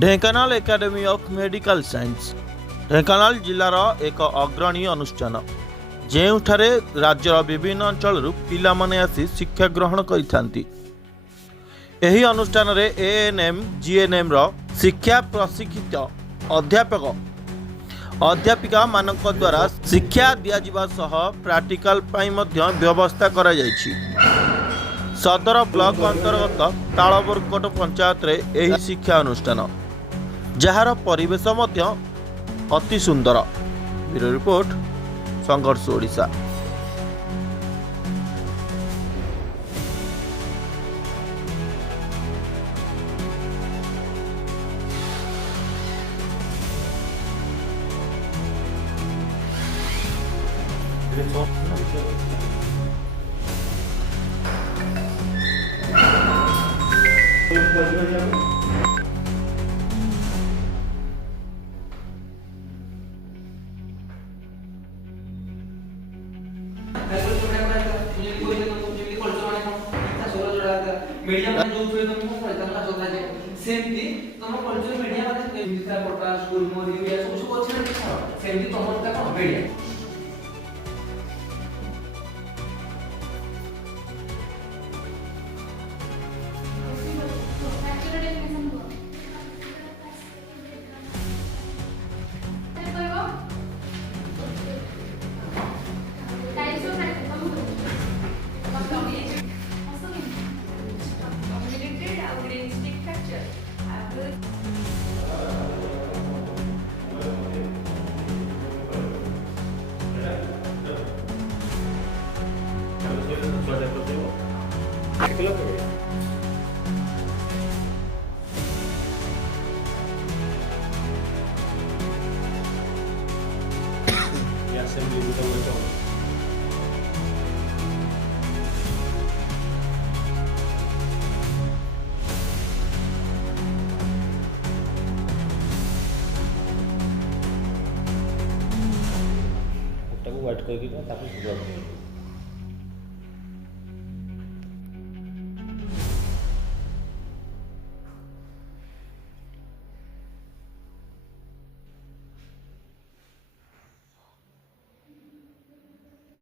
Dhenkanal academy of medical science Dhenkanal जिलार एक अग्रणी अनुष्ठान ଯେଉଁଠାରେ राज्यर विभिन्न अंचल पिलामाने आसी शिक्षा ग्रहण करिथांती। ଏହି ଅନୁଷ୍ଠାନରେ एएनएम जीएनएम ର शिक्षा प्रशिक्षित अध्यापक अध्यापिका मानक द्वारा शिक्षा दियाजिबा सह प्रैक्टिकल पाई मध्य व्यवस्था करा जायछि। सदर ब्लॉक अंतर्गत तालबरकोट पंचायत रे एही शिक्षा अनुष्ठान जहार परिवेश मध्य अति सुंदर। ब्यूरो रिपोर्ट संघर्ष ओडिशा। मीडिया में जो थे तुमको फलता जोता जे सेमती तुम कल्चर मीडिया में जितना पढ़ा स्कूल मोदी या सब सब अच्छे ना सेमती तुम का मीडिया वाइट करके